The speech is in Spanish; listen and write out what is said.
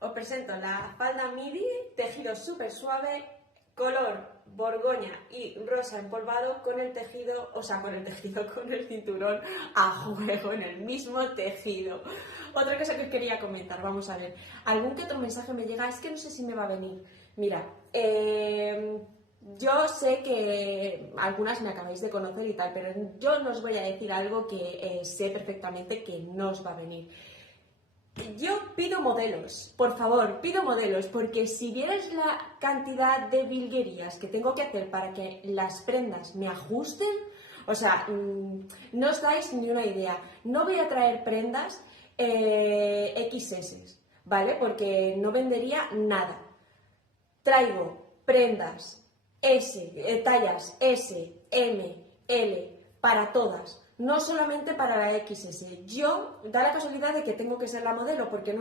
Os presento la falda midi, tejido súper suave, color borgoña y rosa empolvado con el tejido, con el cinturón a juego en el mismo tejido. Otra cosa que os quería comentar, vamos a ver, algún que otro mensaje me llega, es que no sé si me va a venir. Mira, yo sé que algunas me acabáis de conocer y tal, pero yo no os voy a decir algo que sé perfectamente que no os va a venir. Yo pido modelos, por favor, pido modelos, porque si vierais la cantidad de virguerías que tengo que hacer para que las prendas me ajusten, o sea, no os dais ni una idea. No voy a traer prendas XS, ¿vale? Porque no vendería nada. Traigo prendas tallas S, M, L, para todas, no solamente para la XS. Yo, da la casualidad de que tengo que ser la modelo, porque no